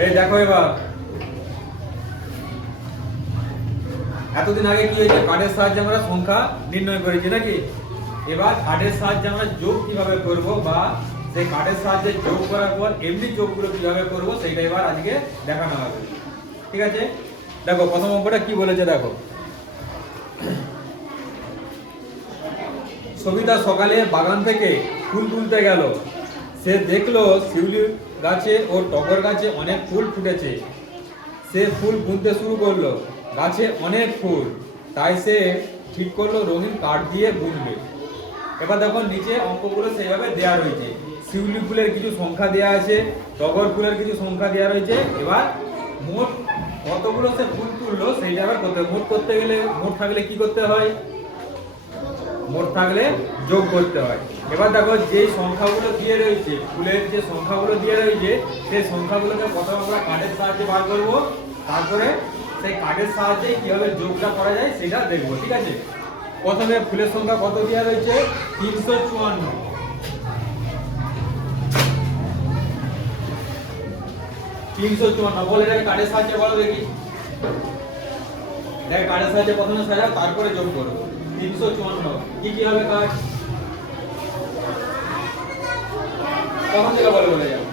এই দেখো এবার এতদিন আগে কি হয়েছে, কার্ডের সাহায্যে আমরা সংখ্যা নির্ণয় করেছি নাকি। এবার কার্ডের সাহায্যে আমরা যোগ কিভাবে করব বা সেই কার্ডের সাহায্যে যোগ করার পর এমনি যোগগুলো কিভাবে করব সেটা এবার আজকে দেখানো হবে। ঠিক আছে, দেখো প্রথম অঙ্কটা কি বলেছে দেখো। সবিতা সকালে বাগান থেকে ফুল তুলতে গেল। সে দেখলো শিউলি গাছে ও টগর গাছে অনেক ফুল ফুটেছে। সে ফুল গুনতে শুরু করলো, গাছে অনেক ফুল, তাই সে ঠিক করলো রঙিন কাঠ দিয়ে গুনবে। এবার দেখো নিচে অঙ্কগুলো সেইভাবে দেওয়া রয়েছে। শিউলি ফুলের কিছু সংখ্যা দেওয়া আছে, টগর ফুলের কিছু সংখ্যা দেওয়া রয়েছে। এবার মোট কতগুলো সে ফুল তুললো সেইটা আবার করতে হবে। মোট করতে গেলে মোট থাকলে কি করতে হয়, মোট থাকলে যোগ করতে হয়। এবার দেখো যে সংখ্যাগুলো দিয়ে রয়েছে, ফুলের যে সংখ্যাগুলো দিয়ে রয়েছে সেই সংখ্যাগুলোকে প্রথমে আমরা কার্ডের সাহায্যে বার করব, তারপরে সেই কার্ডের সাহায্যে কিভাবে যোগটা করা যায় সেটা দেখবো। ঠিক আছে, প্রথমে ফুলের সংখ্যা কত দেওয়া রয়েছে, 354। 354 বলে এটাকে কার্ডের সাহায্যে বলো দেখি। দেখ কার্ডের সাহায্যে প্রথমে সাজাও তারপরে যোগ করো। 354 কি কি হবে কাজ, কখন থেকে বলে বলে যাও।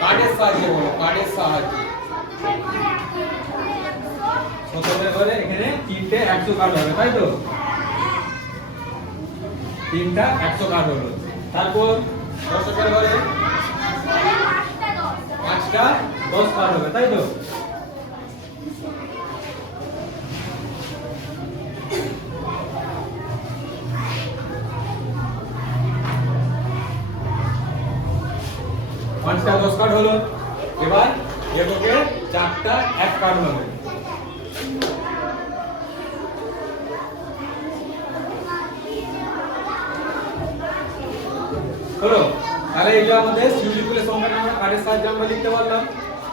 কার্ডের সাহায্যে বলো, কার্ডের সাহায্যে। প্রথমে করে এখানে তিনটে 100 কার্ড হবে, তাই তো, তিনটা 100 কার্ড হলো। তারপর দশকের ঘরে পাঁচটা 10 কার্ড হবে, তাই তো। পাঁচটা 10 কার্ড হলো। এবার এককে চারটা 1 কার্ড হবে। হলো, তাহলে এটা আমাদের শিউলি ফুলের সংখ্যাটা আমরা কার্ডের সাহায্যে আমরা লিখতে পারলাম।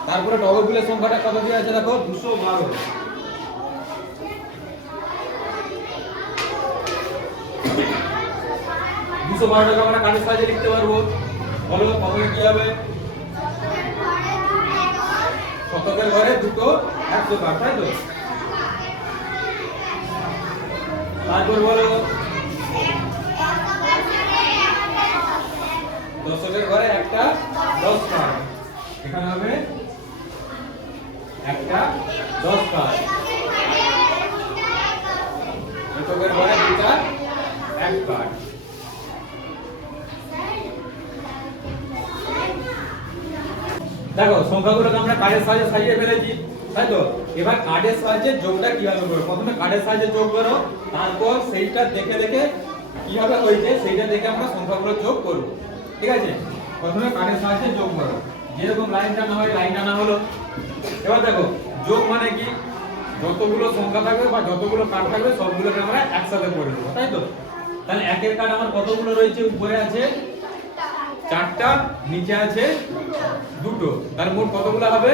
তারপরে টগর ফুলের সংখ্যাটা কত দেওয়া আছে দেখো, 212। 212টাকে আমরা কার্ডের সাহায্যে লিখতে পারবো। বলো প্রথমে কি হবে, শতকের ঘরে দুটো 100 কার্ড, তাই তো। তারপর বলো দশকের ঘরে একটা 10 কার্ড, এখানে হবে একটা 10 কার্ড। শতকের ঘরে দুটা 1 কার্ড। দেখো সংখ্যাগুলোকে আমরা কার্ডের সাহায্যে সাজিয়ে ফেলেছি, তাই তো। এবার কার্ডের সাহায্যে যোগটা কিভাবে করব, প্রথমে কার্ডের সাহায্যে যোগ করো, তারপর সেইটা দেখে দেখে কিভাবে হয়েছে সেইটা দেখে আমরা সংখ্যাগুলো যোগ করব। ঠিক আছে, প্রথমে কার্ডের সাহায্যে যোগ করো, যেরকম লাইন টানা হয় লাইন টানা হলো। এবার দেখো যোগ মানে কি, যতগুলো সংখ্যা থাকবে বা যতগুলো কার্ড থাকবে সবগুলোকে আমরা একসাথে করে দেবো, তাই তো। তাহলে একের কার্ড আমার কতগুলো রয়েছে, উপরে আছে 4টা, নিচে আছে 2টো, তার মোট কতগুলো হবে,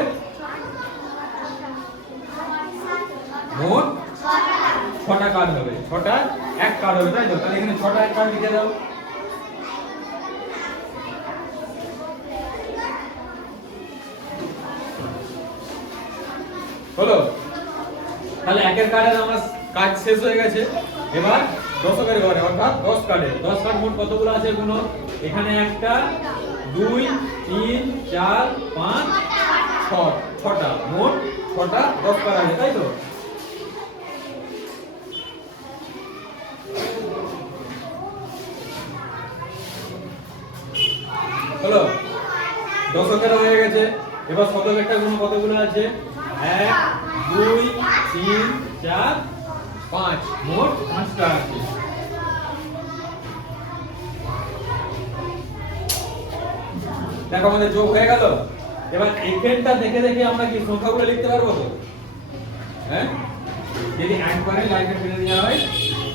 মোট 6টা কার্ড হবে। 6টা 1 কার্ড হবে, তাই তো। তাহলে এখানে 6টা 1 কার্ড লিখে দাও। হলো, তাহলে একের কার্ডের আমার কাজ শেষ হয়ে গেছে। এবার দশকের ঘরে অর্থাৎ 10 কার্ডের 10 কার্ড মোট কতগুলো আছে গুনো, এখানে 1টা 2 3 4 5 6, 6টা মোট 6টা 10 কার্ড আছে, তাই তো। হলো, দশকের হয়ে গেছে। এবার শতকেরটা গুণ কতগুলো আছে, 1 2 3 4 5, মোট 5টা আছে। দেখো আমাদের যোগ হয়ে গেল। এবার এখানটা দেখে দেখে আমরা কি সংখ্যাগুলো লিখতে পারবো তো, হ্যাঁ। যদি একবারে লাইনে ফেলে দেওয়া হয়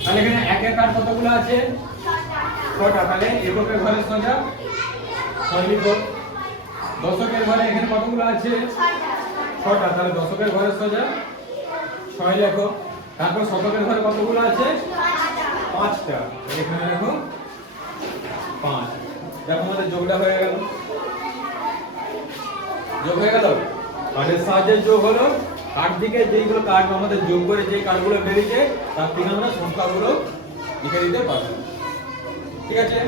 তাহলে এখানে একের কার্ড কতগুলো আছে, 6টা, তাহলে এককের ঘরে সোজা 6 লিখো। দশকের ঘরে এখানে কতগুলো আছে, 6টা, তাহলে দশকের ঘরে সোজা 6 লেখো। তারপর শতকের ঘরে কতগুলো আছে, 5টা, এখানে লেখো 5। দেখো আমাদের যোগটা হয়ে গেল, যোগ হয়ে গেল। কার্ডের সাহায্যে যোগ হলো। কার্ড দিকে যেইগুলো কার্ড আমাদের যোগ করে যে কার্ডগুলো বেরিয়েছে তার থেকে আমরা সংখ্যাগুলো লিখে দিতে পারবো। ঠিক আছে?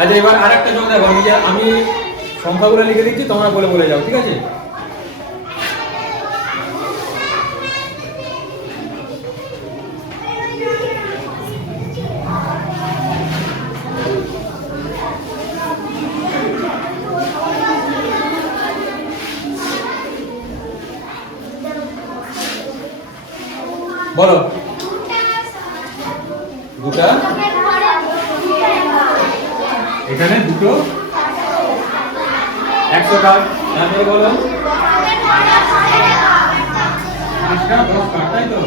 আচ্ছা, এবার আরেকটা যোগ দেখো। আমি সংখ্যাগুলো লিখে দিচ্ছি, তোমরা বলে বলে যাও। ঠিক আছে? বলো। দুটা, এখানে দুটো 100 কার্ড। তারপরে বলো 5টা 10 কার্ড, তাই তো?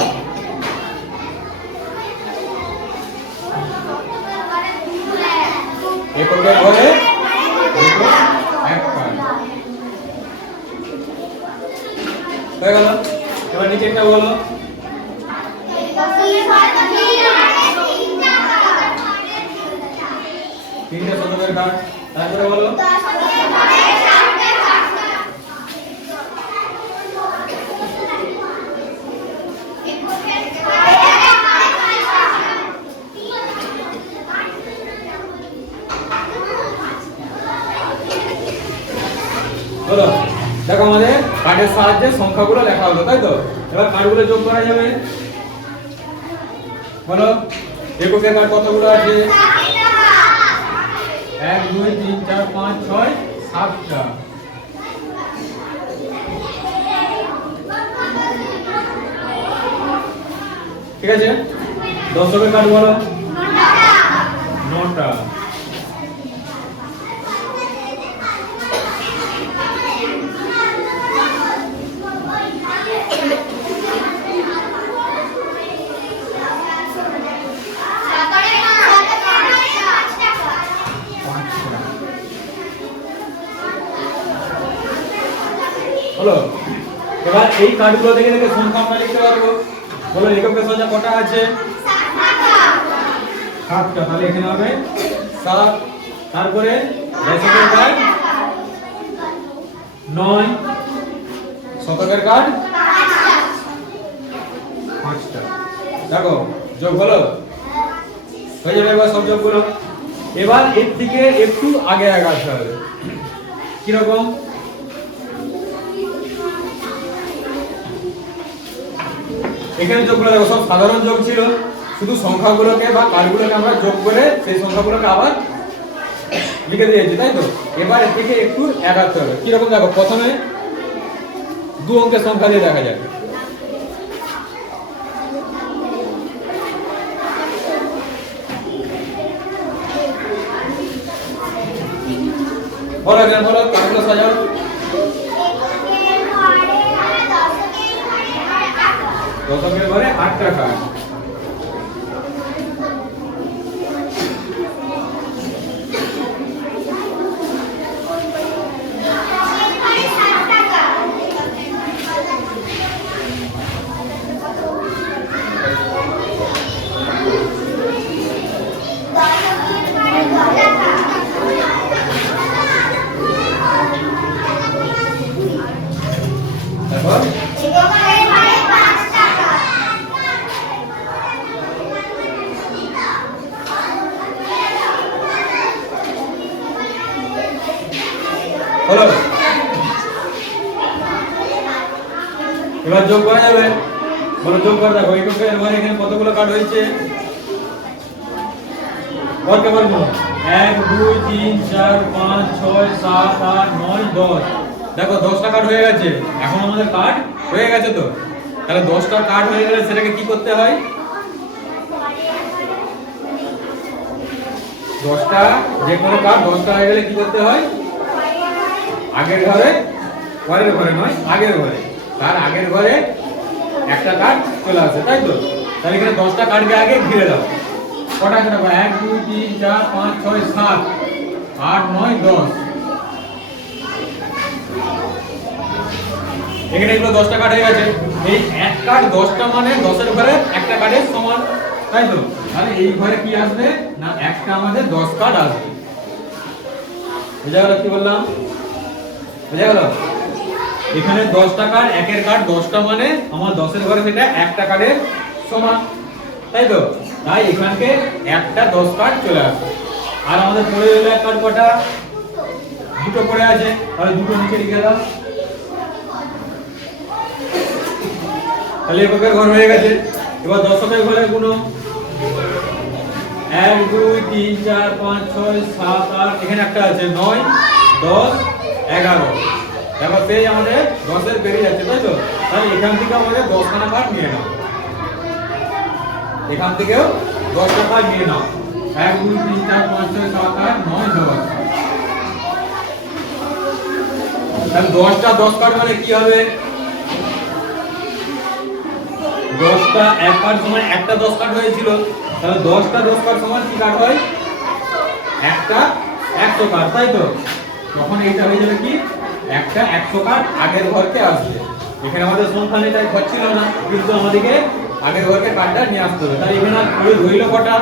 এককের ঘরে দুটো 1 কার্ড হয়ে গেল। এবার নিচেরটা বলো। তিনটে শতকের কার্ড। তারপরে বলো বলো। দেখো আমাদের কার্ডের সাহায্যে সংখ্যাগুলো লেখা হলো, তাই তো? এবার কার্ডগুলো যোগ করা যাবে। বলো এককের কার্ড কতগুলো আছে? 1 2 3 4 5 6 7টা। ঠিক আছে? দশকের কার্ড বলো 9টা। হলো। এবার এই কার্ডগুলো দেখে দেখে সংখ্যা আমরা লিখতে পারবো। বলো এককের সংখ্যা কটা আছে? 7টা। তাহলে এখানে হবে 7। তারপরে দশকের কার্ড 9, শতকের কার্ড 5টা। দেখো যোগ হলো, হয়ে যাবে। এবার সব যোগগুলো। এবার এর থেকে একটু আগে আসতে হবে। কিরকম? এখানে যোগগুলো দেখো সব সাধারণ যোগ ছিল, শুধু সংখ্যাগুলোকে বা কার্ডগুলোকে আমরা যোগ করে সেই সংখ্যাগুলোকে আবার লিখে দিয়েছি, তাই তো? এবার এর থেকে একটু এগাতে হবে। কিরকম দেখো, প্রথমে 2 অঙ্কের সংখ্যা দিয়ে দেখা যাবে। বলো এখানে, বলো কার্ডগুলো সাজাও। দশকের ঘরে 8টা কার্ড। তারপর হলো। এবার যোগ করা যাবে। বলো যোগ করে দেখো। এককের ঘরে এখানে কতগুলো কার্ড হয়েছে? বলতে পারবো 1 2 3 4 5 6 7 8 9 10। দেখো 10টা কার্ড হয়ে গেছে। এখন আমাদের কার্ড হয়ে গেছে তো। তাহলে 10টা কার্ড হয়ে গেলে সেটাকে কি করতে হয়? 10টা যে কোনো কার্ড 10টা হয়ে গেলে কি করতে হয়? আগের ঘরে, পরের ঘরে নয়, আগের ঘরে, তার আগের ঘরে একটা কার্ড চলে আসে, তাই তো? তাহলে এখানে 10টা কার্ডকে আগে ঘিরে দাও। কটা আছে দেখো? 1 2 3 4 5 6 7 8 9 10। এখানে এগুলো 10টা কার্ড হয়ে গেছে। এই এক কার্ড 10টা মানে 10-এর ঘরে একটা কার্ডের সমান, তাই তো? তাহলে এই ঘরে কি আসবে না একটা আমাদের 10 কার্ড আসবে। বুঝা গেল কি বললাম? বুঝা গেল? এখানে 10টা কার্ড, একের কার্ড 10টা মানে আমার 10-এর ঘরে সেটা একটা কার্ডের সমান, তাই তো? তাই এখানকে একটা 10 কার্ড চলে আসবে। আর আমাদের পড়ে রইল এক কার্ড কটা, দুটো পড়ে আছে, তাহলে দুটো নিচে লিখে দাও। তাহলে এককের ঘর হয়ে গেছে। এবার দশকের ঘরে গুনো 1 2 3 4 5 6 7 8, এখানে একটা আছে 9 10 11। এবার সেই আমাদের 10-এর বেরিয়ে যাচ্ছে, তাই তো? তাহলে এখান থেকে আমাদের 10খানা কার্ড নিয়ে নাও, এখান থেকেও 10টা কার্ড নিয়ে নাও। 1 2 3 4 5 6 7 8 9 10। তাহলে 10টা 10 কার্ড মানে কি হবে? 10টা এক কার্ড সমান একটা 10 কার্ড হয়েছিল, তাহলে 10টা 10 কার্ড সমান কি কার্ড হয়? একটা 100 কার্ড, তাই তো? তখন এইটা হয়ে যাবে কি একটা 100 কার্ড আগের ঘরকে আসবে। এখানে আমাদের সংখ্যা নেই তাই ঘর ছিল না, কিন্তু আমাদেরকে আগের ঘরকে কার্ডটা নিয়ে আসতে হবে। তাহলে এখানে পড়ে রইল কটা?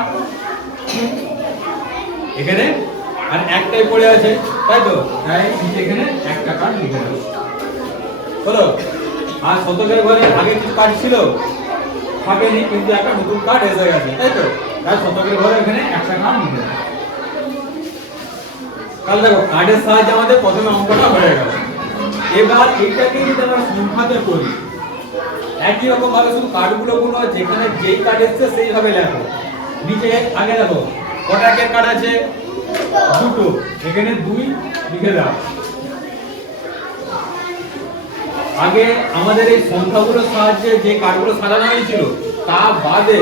এখানে আর একটাই পড়ে আছে, তাই তো? তাই এখানে একটা কার্ড লিখে দেব হলো। আর শতকের ঘরে আগে কিছু কার্ড ছিল, থাকেনি, কিন্তু একটা নতুন কার্ড এসে গেছে, তাই তো? তাই শতকের ঘরে এখানে একটা কার্ড লিখে দেব। তাহলে দেখো কার্ডের সাহায্যে আমাদের প্রথমে অঙ্কটা হয়ে গেল। এবার এইটাকে যদি আমরা সংখ্যাতে করি, একই রকম ভাবে শুধু কার্ডগুলো গুলো যেখানে যেই কার্ড এসেছে সেইভাবে লেখো। নিচে আগে দেখো কটা একের কার্ড আছে? দুটো, এখানে 2 লিখে দাও। আগে আমাদের এই সংখ্যাগুলোর সাহায্যে যে কার্ডগুলো সাজানো হয়েছিল তা বাদে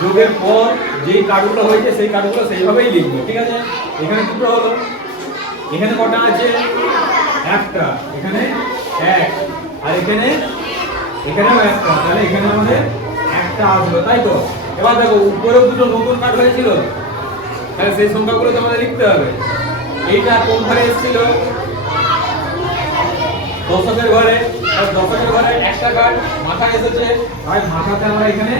যোগের পর যেই কার্ডগুলো হয়েছে সেই কার্ডগুলো সেইভাবেই লিখবো, ঠিক আছে? এখানে দুটো হলো, এখানে কটা আছে? একটা, এখানে 1, আর এখানেও একটা, তাহলে এখানে আমাদের একটা আসলো, তাই তো? এবার দেখো উপরেও দুটো নতুন কার্ড হয়েছিল, তাহলে সেই সংখ্যাগুলো তো আমাদের লিখতে হবে। এইটা কোন ঘরে এসেছিল? দশকের ঘরে। দশকের ঘরে একটা কার্ড মাথায় এসেছে, আর মাথাতে আমরা এখানে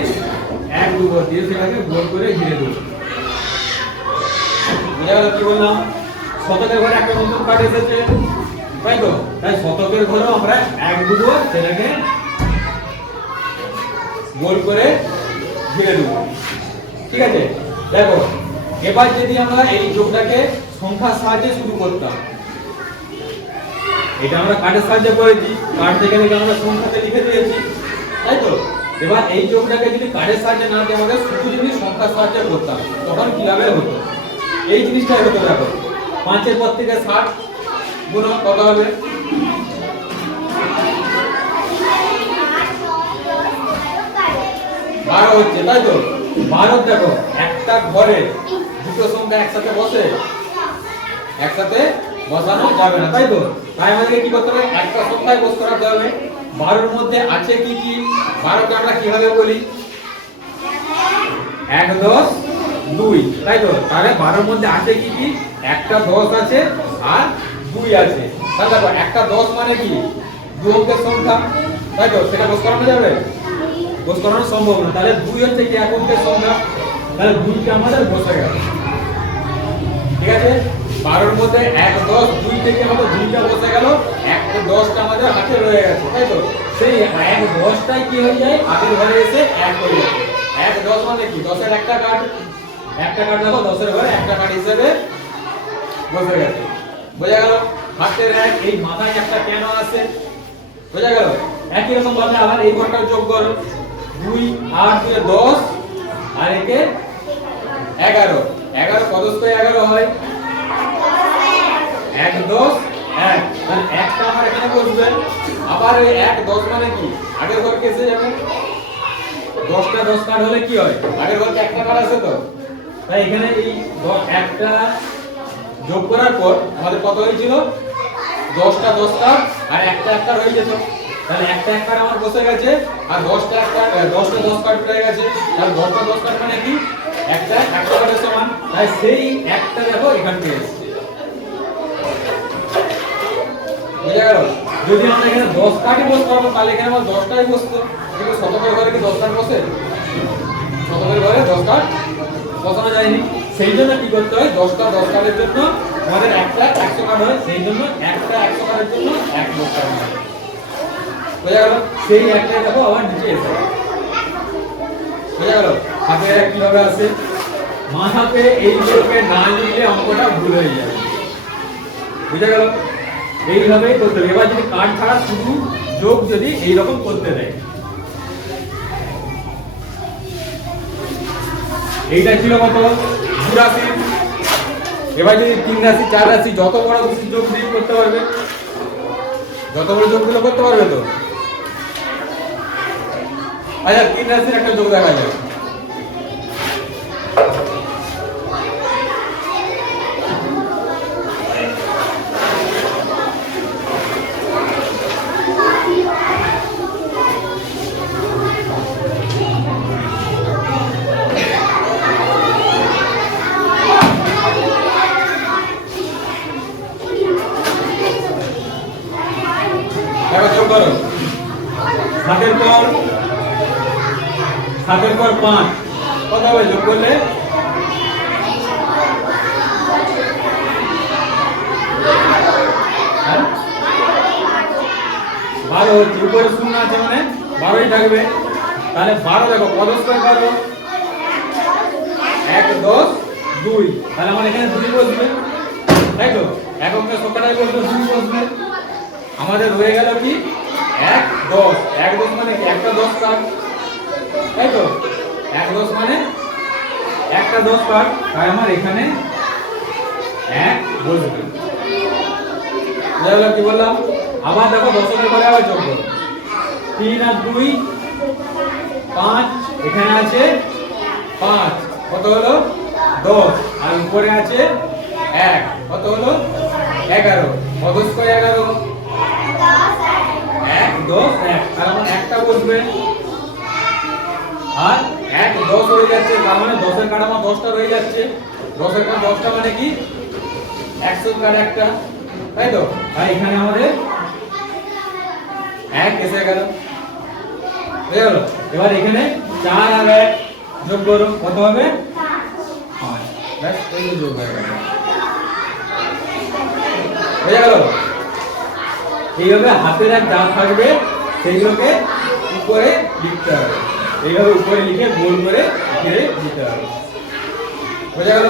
1 2 দিয়ে সেটাকে গোল করে ঘিরে দেব। বুঝা গেল কি বললাম? শতকের ঘরে একটা নতুন কার্ড এসেছে, তাই তো? তাই শতকের ঘরেও আমরা 1 2 সেটাকে গোল করে ঘিরে দেব, ঠিক আছে? দেখো এবার যদি আমরা এই যোগটাকে সংখ্যার সাহায্যে শুরু করতাম, এটা আমরা কার্ডের সাহায্যে করেছি, কার্ড থেকে আমরা সংখ্যাতে লিখে দিয়েছি, তাই তো? এবার এই যোগটাকে যদি কার্ডের সাহায্যে না দিয়ে আমাদের শুধু যদি সংখ্যার সাহায্যে করতাম তখন কিভাবে হতো? এই জিনিসটাই হতো। দেখো 5-এর পর থেকে 60 গুণ কত হবে? 12 হচ্ছে, তাই তো? 12 দেখো একটা ঘরে দুটো সংখ্যা একসাথে বসে, একসাথে বসানো যাবে না, তাই তো? তাই আমাদেরকে কি করতে হবে? একটা সংখ্যায় বস করাতে হবে। 12-এর মধ্যে আছে কি কি? 12কে আমরা কিভাবে বলি? 1 10 2, তাই তো? তাহলে 12-এর মধ্যে আছে কি কি? একটা 10 আছে আর 2 আছে। তাহলে দেখো একটা 10 মানে কি? 2 অঙ্কের সংখ্যা, তাই তো? সেটা বস করানো যাবে? বস করানো সম্ভব না। তাহলে 2 হচ্ছে কি এক অঙ্কের সংখ্যা, তাহলে 2কে আমাদের বসে গেল, ঠিক আছে? 12-এর মধ্যে 1 10 2 থেকে আমাদের 2টা বসে গেল, 1 10টা আমাদের হাতে রয়ে গেছে, তাই তো? সেই 1 10টাই কি হয়ে যায়? আগের ঘরে এসে 1 হয়ে যায়। 1 10 মানে কি? 10-এর একটা কার্ড, একটা কার্ড দেখো 10-এর ঘরে একটা কার্ড হিসেবে বসে গেছে। বোঝা গেল? হাতের 1 এই মাথায় একটা কেন আছে, বোঝা গেল? একই রকম ভাবে আবার এই ঘরটা যোগ করো, 2 8 2 10 আর একে 11। 11 কত স্কয়ার 11 হয়? 1 10 1, মানে একটা আমার এখানে বসবে। আবার এই 1 10 মানে কি? আগের ঘরকে এসে যাবে। 10টা 10 কার্ড হলে কি হয়? আগের ঘরকে একটা কার্ড আছে তো, তাই এখানে এই একটা যোগ করার পর আমাদের কত হয়েছিল? 10টা 10 কার্ড আর একটা এক কার্ড হয়ে যেত। তাহলে একটা এক কার্ড আমার বসে গেছে আর 10টা এক কার্ড 10টা 10 কার্ড হয়ে গেছে। তাহলে 10টা 10 কার্ড মানে কি? একটা কার্ডের সমান। তাই সেই একটা দেখো এখান থেকে এসেছে, বুঝা গেল? যদি আমরা এখানে 10 কাঠই বসতে পারবো তাহলে এখানে আমার 10টাই বসতো, কিন্তু শতকের ঘরে কি 10 কাঠ বসে? শতকের ঘরে 10 কাঠ বসানো যায়নি। সেই জন্য কি করতে হয়, 10টা 10 কাঠের জন্য আমাদের একটা 100 কাঠ হয়, সেই জন্য একটা 100 কাঠের জন্য 1 বস্তা হয়। বোঝা গেল? সেই একটাই দেখো আবার নিচে এসে বোঝা গেল? হাতে কিভাবে আসে, মাথাতে এইগুলোকে না নিলে অঙ্কটা ভুল হয়ে যাবে। বুঝা গেল? এইভাবেই করতে হবে। এবার যদি কাঠ ছাড়া শুধু যোগ যদি এইরকম করতে দেয়, এইটা ছিল কত 82। এবার যদি 3 রাশি 4 রাশি যত বড় খুশি যোগ দিয়ে করতে পারবে, যত বড় যোগগুলো করতে পারবে তো। আচ্ছা 3 রাশির একটা যোগ দেখা যাবে। যোগ করো 7 পর 5 কত হবে যোগ করলে? 12 হচ্ছে। উপরে শূন্য আছে মানে 12ই থাকবে। তাহলে 12 দেখো কত স্কয়ার 12? 1 10 2। তাহলে আমার এখানে 2 বসবে, তাই তো? এককের সংখ্যাটাই বসবে, 2 বসবে। আমাদের হয়ে গেল কি 1 10। 1 10 মানে কি একটা 10 কাঠ, তাই তো? 1 10 মানে একটা 10 কাঠ, তাই আমার এখানে 1 বসবে। বুঝা গেল কি বললাম? আবার দেখো দশকের ঘরে আবার যোগ করো। 3 আর 2 5, এখানে আছে 5, কত হলো 10, আর উপরে আছে 1, কত হলো 11। কত স্কয়ার 11? 1 10 1, তার মানে একটা বসবে। আর 1 10 হয়ে যাচ্ছে, তার মানে 10 এর কাঠ আমার 10টা রয়ে যাচ্ছে। 10 এর কাঠ 10টা মানে কি 100 এর কাঠ একটা, তাই তো? আর এখানে আমাদের 1 এসে গেল। বুঝা গেল? এবার এখানে 4 আর 1 যোগ করো, কত হবে 5। ব্যাস এই যোগ হয়ে গেল। বুঝা গেল? এইভাবে হাতের এক দাগ থাকবে, সেইগুলোকে উপরে লিখতে হবে। এইভাবে উপরে লিখে গোল করে ঘিরে দিতে হবে। বুঝা গেল?